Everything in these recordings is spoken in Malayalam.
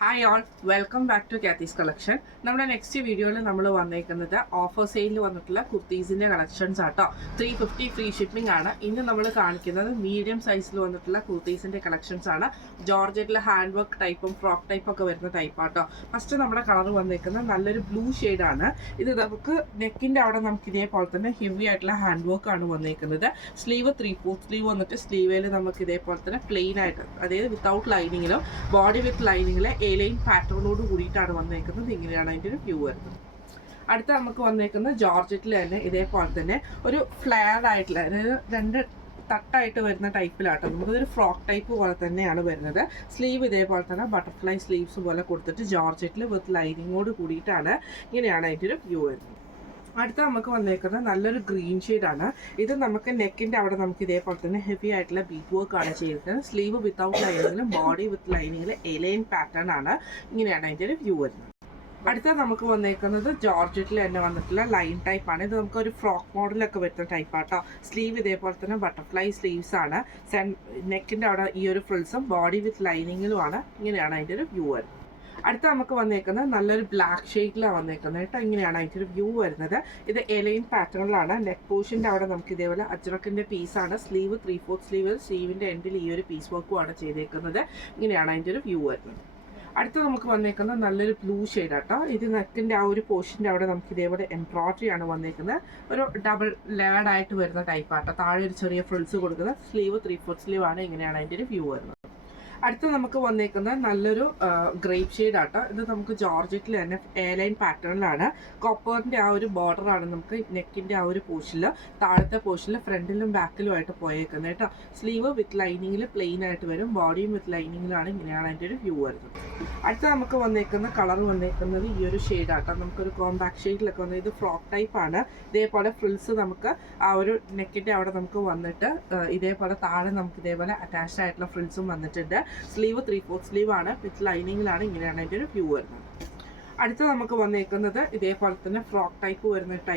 Hi all, welcome back to Kathy's collection. നമ്മുടെ നെക്സ്റ്റ് വീഡിയോയിൽ നമ്മൾ വന്നേക്കുന്നത് ഓഫർ സെയിലിൽ വന്നിട്ടുള്ള കുർത്തീസിൻ്റെ കളക്ഷൻസ് ആട്ടോ. 350 ഫ്രീ ഷിപ്പിംഗ് ആണ്. ഇന്ന് നമ്മൾ കാണിക്കുന്നത് മീഡിയം സൈസിൽ വന്നിട്ടുള്ള കുർത്തീസിൻ്റെ കളക്ഷൻസ് ആണ്. ജോർജറ്റിൽ ഹാൻഡ് വർക്ക് ടൈപ്പും ഫ്രോക്ക് ടൈപ്പും ഒക്കെ വരുന്ന ടൈപ്പ് ആട്ടോ. ഫസ്റ്റ് നമ്മുടെ കളർ വന്നേക്കുന്നത് നല്ലൊരു ബ്ലൂ ഷെയ്ഡാണ്. ഇത് നമുക്ക് നെക്കിൻ്റെ അവിടെ നമുക്ക് ഇതേപോലെ തന്നെ ഹെവി ആയിട്ടുള്ള ഹാൻഡ് വർക്ക് ആണ് വന്നേക്കുന്നത്. സ്ലീവ് 3/4 സ്ലീവ് വന്നിട്ട് സ്ലീവേൽ നമുക്ക് ഇതേപോലെ തന്നെ പ്ലെയിൻ ആയിട്ട്, അതായത് വിത്തൗട്ട് ലൈനിങ്ങിലും ബോഡി വിത്ത് ലൈനിങ്ങിൽ ലൈൻ പാറ്റേണോട് കൂടിയിട്ടാണ് വന്നേക്കുന്നത്. ഇങ്ങനെയാണ് അതിൻ്റെ ഒരു വ്യൂ വരുന്നത്. അടുത്ത നമുക്ക് വന്നേക്കുന്നത് ജോർജറ്റിൽ തന്നെ ഇതേപോലെ തന്നെ ഒരു ഫ്ലെയർഡ് ആയിട്ടുള്ള, അതായത് രണ്ട് തട്ടായിട്ട് വരുന്ന ടൈപ്പിലാട്ടോ. നമുക്കിതൊരു ഫ്രോക്ക് ടൈപ്പ് പോലെ തന്നെയാണ് വരുന്നത്. സ്ലീവ് ഇതേപോലെ തന്നെ ബട്ടർഫ്ലൈ സ്ലീവ്സ് പോലെ കൊടുത്തിട്ട് ജോർജറ്റിൽ വിത്ത് ലൈനിങ്ങോട് കൂടിയിട്ടാണ് ഇങ്ങനെയാണ് അതിൻ്റെ ഒരു വ്യൂ വരുന്നത്. അടുത്ത നമുക്ക് വന്നേക്കുന്നത് നല്ലൊരു ഗ്രീൻ ഷെയ്ഡാണ്. ഇത് നമുക്ക് നെക്കിൻ്റെ അവിടെ നമുക്ക് ഇതേപോലെ തന്നെ ഹെവി ആയിട്ടുള്ള ബീറ്റ് വർക്ക് ആണ് ചെയ്തിരിക്കുന്നത്. സ്ലീവ് വിത്തൗട്ട് ലൈനിങ്ങിലും ബോഡി വിത്ത് ലൈനിങ്ങിൽ എലൈൻ പാറ്റേൺ ആണ്. ഇങ്ങനെയാണ് അതിൻ്റെ ഒരു വ്യൂ വരുന്നത്. അടുത്ത നമുക്ക് വന്നേക്കുന്നത് ജോർജറ്റിൽ തന്നെ വന്നിട്ടുള്ള ലൈൻ ടൈപ്പ് ആണ്. ഇത് നമുക്ക് ഒരു ഫ്രോക്ക് മോഡലൊക്കെ വരുന്ന ടൈപ്പാട്ടോ. സ്ലീവ് ഇതേപോലെ തന്നെ ബട്ടർഫ്ലൈ സ്ലീവ്സ് ആണ്. നെക്കിൻ്റെ അവിടെ ഈ ഒരു ഫ്രിൽസും ബോഡി വിത്ത് ലൈനിങ്ങിലുമാണ്. ഇങ്ങനെയാണ് അതിൻ്റെ ഒരു വ്യൂ വരുന്നത്. അടുത്ത നമുക്ക് വന്നേക്കുന്നത് നല്ലൊരു ബ്ലാക്ക് ഷെയ്ഡിലാണ് വന്നേക്കുന്നത് കേട്ടോ. ഇങ്ങനെയാണ് അതിൻ്റെ ഒരു വ്യൂ വരുന്നത്. ഇത് എലൈൻ പാറ്റേണിലാണ്. നെക്ക് പോർഷൻ്റെ അവിടെ നമുക്ക് ഇതേപോലെ അജ്രക്കിൻ്റെ പീസാണ്. സ്ലീവ് 3/4 സ്ലീവിൻ്റെ എൻഡിൽ ഈ ഒരു പീസ് വർക്കുമാണ് ചെയ്തേക്കുന്നത്. ഇങ്ങനെയാണ് അതിൻ്റെ ഒരു വ്യൂ വരുന്നത്. അടുത്ത നമുക്ക് വന്നേക്കുന്നത് നല്ലൊരു ബ്ലൂ ഷെയ്ഡ് ആട്ടോ. ഇത് നെക്കിൻ്റെ ആ ഒരു പോർഷൻ്റെ അവിടെ നമുക്ക് ഇതേപോലെ എംബ്രോയിഡറി ആണ് വന്നേക്കുന്നത്. ഒരു ഡബിൾ ലെയർഡ് ആയിട്ട് വരുന്ന ടൈപ്പ് ആട്ടോ. താഴെ ഒരു ചെറിയ ഫ്രിൽസ് കൊടുക്കുന്നത്. സ്ലീവ് 3/4 സ്ലീവ് ആണ്. ഇങ്ങനെയാണ് അതിൻ്റെ ഒരു വ്യൂ വരുന്നത്. അടുത്ത നമുക്ക് വന്നേക്കുന്നത് നല്ലൊരു ഗ്രേപ്പ് ഷെയ്ഡ് ആട്ടോ. ഇത് നമുക്ക് ജോർജറ്റിൽ തന്നെ എയർലൈൻ പാറ്റേണിലാണ്. കോപ്പറിൻ്റെ ആ ഒരു ബോർഡറാണ് നമുക്ക് നെക്കിൻ്റെ ആ ഒരു പോർഷനിൽ, താഴത്തെ പോർഷനിൽ ഫ്രണ്ടിലും ബാക്കിലും ആയിട്ട് പോയേക്കുന്നത് കേട്ടോ. സ്ലീവ് വിത്ത് ലൈനിങ്ങിൽ പ്ലെയിൻ ആയിട്ട് വരും. ബോഡിയും വിത്ത് ലൈനിങ്ങിലാണ്. ഇങ്ങനെയാണ് അതിൻ്റെ ഒരു വ്യൂ വരുന്നത്. അടുത്ത നമുക്ക് വന്നേക്കുന്ന കളർ വന്നേക്കുന്നത് ഈ ഒരു ഷെയ്ഡ് ആട്ടോ. നമുക്കൊരു കോമ്പാക്ട് ഷെയ്ഡിലൊക്കെ വന്നത്. ഇത് ഫ്രോക്ക് ടൈപ്പ് ആണ്. ഇതേപോലെ ഫ്രിൽസ് നമുക്ക് ആ ഒരു നെക്കിൻ്റെ അവിടെ നമുക്ക് വന്നിട്ട് ഇതേപോലെ താഴെ നമുക്ക് ഇതേപോലെ അറ്റാച്ച്ഡ് ആയിട്ടുള്ള ഫ്രിൽസും വന്നിട്ടുണ്ട്. സ്ലീവ് 3/4 സ്ലീവ് ആണ്. വിത്ത് ലൈനിങ്ങിലാണ്. ഇങ്ങനെയാണ് അതിൻ്റെ ഒരു വ്യൂ വരുന്നത്. അടുത്ത നമുക്ക് വന്നേക്കുന്നത് ഇതേപോലെ തന്നെ ഫ്രോക്ക് ടൈപ്പ് വരുന്ന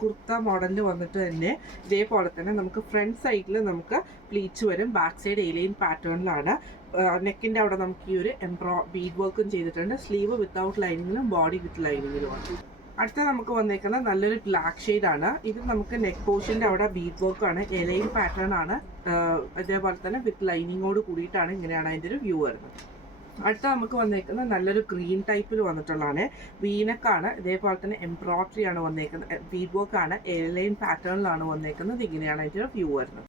കുർത്ത മോഡലിൽ വന്നിട്ട് തന്നെ ഇതേപോലെ തന്നെ നമുക്ക് ഫ്രണ്ട് സൈഡിൽ നമുക്ക് പ്ലീറ്റ്സ് വരും. ബാക്ക് സൈഡ് എലൈൻ പാറ്റേണിലാണ്. നെക്കിൻ്റെ അവിടെ നമുക്ക് ഈ ഒരു ബീഡ് വർക്കും ചെയ്തിട്ടുണ്ട്. സ്ലീവ് വിത്തൗട്ട് ലൈനിങ്ങിലും ബോഡി വിത്ത് ലൈനിങ്ങിലുമാണ്. അടുത്ത നമുക്ക് വന്നേക്കുന്നത് നല്ലൊരു ബ്ലാക്ക് ഷെയ്ഡാണ്. ഇത് നമുക്ക് നെക്ക് പോർഷൻ്റെ അവിടെ ബീഡ് വർക്കാണ്. എലൈൻ പാറ്റേൺ ആണ്. അതേപോലെ തന്നെ വിത്ത് ലൈനിങ്ങോട് കൂടിയിട്ടാണ്. ഇങ്ങനെയാണ് അതിൻ്റെ ഒരു വ്യൂ വരുന്നത്. അടുത്ത നമുക്ക് വന്നേക്കുന്നത് നല്ലൊരു ഗ്രീൻ ടൈപ്പിൽ വന്നിട്ടുള്ളതാണ്. വീനക്കാണ്. ഇതേപോലെ തന്നെ എംബ്രോയിഡറി ആണ് വന്നേക്കുന്നത്. ബീഡ് വർക്കാണ്. എലൈൻ പാറ്റേണിലാണ് വന്നേക്കുന്നത്. ഇങ്ങനെയാണ് അതിൻ്റെ ഒരു വ്യൂ വരുന്നത്.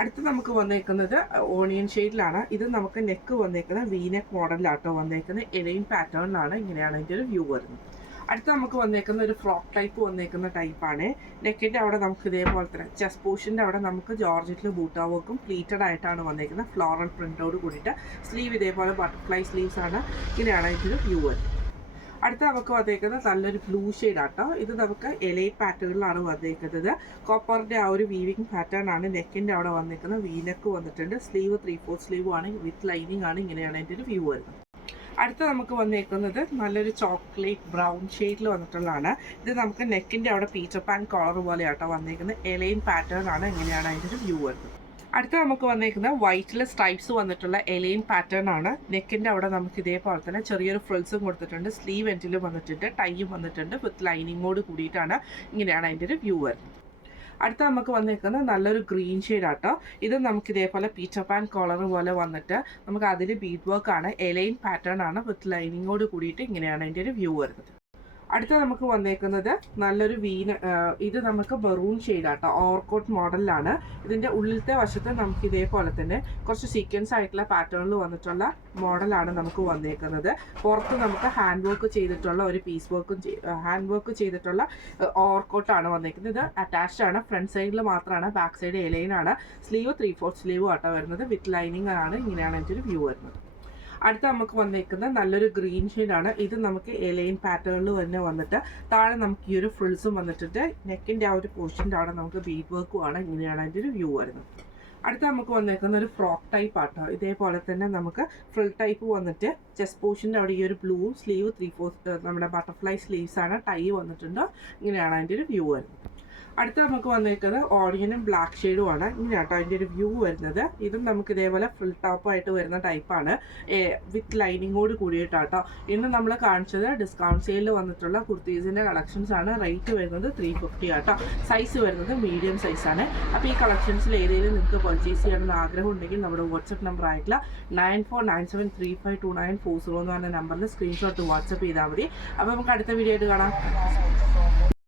അടുത്ത് നമുക്ക് വന്നേക്കുന്നത് ഓണിയൻ ഷെയ്ഡിലാണ്. ഇത് നമുക്ക് നെക്ക് വന്നേക്കുന്നത് വീനെക്ക് മോഡലിലാട്ടോ വന്നേക്കുന്നത്. എലൈൻ പാറ്റേണിലാണ്. ഇങ്ങനെയാണ് അതിൻ്റെ ഒരു വ്യൂ വരുന്നത്. അടുത്ത് നമുക്ക് വന്നേക്കുന്ന ഒരു ഫ്രോക്ക് ടൈപ്പ് വന്നേക്കുന്ന ടൈപ്പാണ്. നെക്കിൻ്റെ അവിടെ നമുക്ക് ഇതേപോലെ തന്നെ ചെസ്റ്റ് പോർഷൻ്റെ അവിടെ നമുക്ക് ജോർജറ്റിൽ ബൂട്ടാ വർക്കും പ്ലീറ്റഡ് ആയിട്ടാണ് വന്നേക്കുന്നത്. ഫ്ലോറൽ പ്രിൻറ്റോട് കൂടിയിട്ട്. സ്ലീവ് ഇതേപോലെ ബട്ടർഫ്ലൈ സ്ലീവ്സ് ആണ്. ഇങ്ങനെയാണ് ഇതിൻ്റെ വ്യൂ വരുന്നത്. അടുത്ത നമുക്ക് വന്നേക്കുന്നത് നല്ലൊരു ബ്ലൂ ഷെയ്ഡ് ആട്ടോ. ഇത് നമുക്ക് എലൈൻ പാറ്റേണിലാണ് വന്നേക്കുന്നത്. കോപ്പറിൻ്റെ ആ ഒരു വീവിങ് പാറ്റേൺ ആണ്. നെക്കിൻ്റെ അവിടെ വന്നേക്കുന്നത്. വീനെക്ക് വന്നിട്ടുണ്ട്. സ്ലീവ് 3/4 സ്ലീവ് ആണ്. വിത്ത് ലൈനിങ് ആണ്. ഇങ്ങനെയാണ് അതിൻ്റെ ഒരു വ്യൂ വരുന്നത്. അടുത്ത നമുക്ക് വന്നേക്കുന്നത് നല്ലൊരു ചോക്ലേറ്റ് ബ്രൗൺ ഷെയ്ഡിൽ വന്നിട്ടുള്ളതാണ്. ഇത് നമുക്ക് നെക്കിൻ്റെ അവിടെ പീറ്റർ പാൻ കോളർ പോലെയാട്ടോ വന്നേക്കുന്നത്. എലൈൻ പാറ്റേൺ ആണ്. ഇങ്ങനെയാണ് അതിൻ്റെ ഒരു വ്യൂ വരുന്നത്. അടുത്ത നമുക്ക് വന്നേക്കുന്നത് വൈറ്റിൽ സ്ട്രൈപ്സ് വന്നിട്ടുള്ള എലൈൻ പാറ്റേൺ ആണ്. നെക്കിൻ്റെ അവിടെ നമുക്ക് ഇതേപോലെ തന്നെ ചെറിയൊരു ഫ്രിൽസും കൊടുത്തിട്ടുണ്ട്. സ്ലീവ് എൻഡിലും വന്നിട്ടുണ്ട്. ടൈയും വന്നിട്ടുണ്ട്. വിത്ത് ലൈനിങ്ങോട് കൂടിയിട്ടാണ്. ഇങ്ങനെയാണ് അതിൻ്റെ ഒരു വ്യൂ വരുന്നത്. അടുത്ത നമുക്ക് വന്നേക്കുന്നത് നല്ലൊരു ഗ്രീൻ ഷെയ്ഡ് ആട്ടോ. ഇത് നമുക്ക് ഇതേപോലെ പീറ്റർ പാൻ കോളർ പോലെ വന്നിട്ട് നമുക്ക് അതിൽ ബീഡ് വർക്ക് ആണ്. എലൈൻ പാറ്റേൺ ആണ്. വിത്ത് ലൈനിങ്ങോട് കൂടിയിട്ട്. ഇങ്ങനെയാണ് അതിൻ്റെ ഒരു വ്യൂ വരുന്നത്. അടുത്ത നമുക്ക് വന്നേക്കുന്നത് നല്ലൊരു ഇത് നമുക്ക് മെറൂൺ ഷെയ്ഡാട്ടോ. ഓവർകോട്ട് മോഡലിലാണ്. ഇതിൻ്റെ ഉള്ളിലത്തെ വശത്ത് നമുക്ക് ഇതേപോലെ തന്നെ കുറച്ച് സീക്വൻസ് ആയിട്ടുള്ള പാറ്റേണിൽ വന്നിട്ടുള്ള മോഡലാണ് നമുക്ക് വന്നേക്കുന്നത്. പുറത്ത് നമുക്ക് ഹാൻഡ് വർക്ക് ചെയ്തിട്ടുള്ള ഒരു പീസ് വർക്കും ഹാൻഡ് വർക്ക് ചെയ്തിട്ടുള്ള ഓവർകോട്ടാണ് വന്നേക്കുന്നത്. ഇത് അറ്റാച്ച്ഡ് ആണ്. ഫ്രണ്ട് സൈഡിൽ മാത്രമാണ്. ബാക്ക് സൈഡ് എലൈനാണ്. സ്ലീവ് 3/4 സ്ലീവ് ആട്ടോ വരുന്നത്. വിത്ത് ലൈനിങ് ആണ്. ഇങ്ങനെയാണ് എൻ്റെ ഒരു വ്യൂ വരുന്നത്. അടുത്ത നമുക്ക് വന്നേക്കുന്നത് നല്ലൊരു ഗ്രീൻ ഷെയ്ഡാണ്. ഇത് നമുക്ക് എലൈൻ പാറ്റേണിൽ തന്നെ വന്നിട്ട് താഴെ നമുക്ക് ഈ ഒരു ഫ്രിൽസും വന്നിട്ടുണ്ട്. നെക്കിൻ്റെ ആ ഒരു പോർഷൻ്റെ അവിടെ നമുക്ക് ബീഡ് വർക്കും ആണ്. ഇങ്ങനെയാണ് അതിൻ്റെ ഒരു വ്യൂ വരുന്നത്. അടുത്ത നമുക്ക് വന്നേക്കുന്ന ഒരു ഫ്രോക്ക് ടൈപ്പ് ആട്ടോ. ഇതേപോലെ തന്നെ നമുക്ക് ഫ്രിൽ ടൈപ്പ് വന്നിട്ട് ചെസ്റ്റ് പോർഷൻ്റെ അവിടെ ഈ ഒരു ബ്ലൂ സ്ലീവ് 3/4 നമ്മുടെ ബട്ടർഫ്ലൈ സ്ലീവ്സ് ആണ്. ടൈ വന്നിട്ടുണ്ട്. ഇങ്ങനെയാണ് അതിൻ്റെ ഒരു വ്യൂ വരുന്നത്. അടുത്ത നമുക്ക് വന്നേക്കുന്നത് ഓണിയനും ബ്ലാക്ക് ഷെയ്ഡും ആണ്. ഇങ്ങനെയാട്ടോ അതിൻ്റെ ഒരു വ്യൂ വരുന്നത്. ഇതും നമുക്ക് ഇതേപോലെ ഫുൾ ടോപ്പായിട്ട് വരുന്ന ടൈപ്പാണ്, വിത്ത് ലൈനിങ്ങോട് കൂടിയിട്ടാട്ടോ. ഇന്ന് നമ്മൾ കാണിച്ചത് ഡിസ്കൗണ്ട് സെയിലിൽ വന്നിട്ടുള്ള കുർത്തീസിൻ്റെ കളക്ഷൻസ് ആണ്. റേറ്റ് വരുന്നത് 350 ആട്ടോ. സൈസ് വരുന്നത് മീഡിയം സൈസാണ്. അപ്പോൾ ഈ കളക്ഷൻസിൽ ഏതെങ്കിലും നിങ്ങൾക്ക് പർച്ചേസ് ചെയ്യണമെന്ന് ആഗ്രഹം ഉണ്ടെങ്കിൽ നമ്മുടെ വാട്സപ്പ് നമ്പർ ആയിട്ടുള്ള 9497352940 എന്ന് പറഞ്ഞ നമ്പറിൽ സ്ക്രീൻഷോട്ട് വാട്സപ്പ് ചെയ്താൽ മതി. അപ്പോൾ നമുക്ക് അടുത്ത വീഡിയോ ആയിട്ട് കാണാം.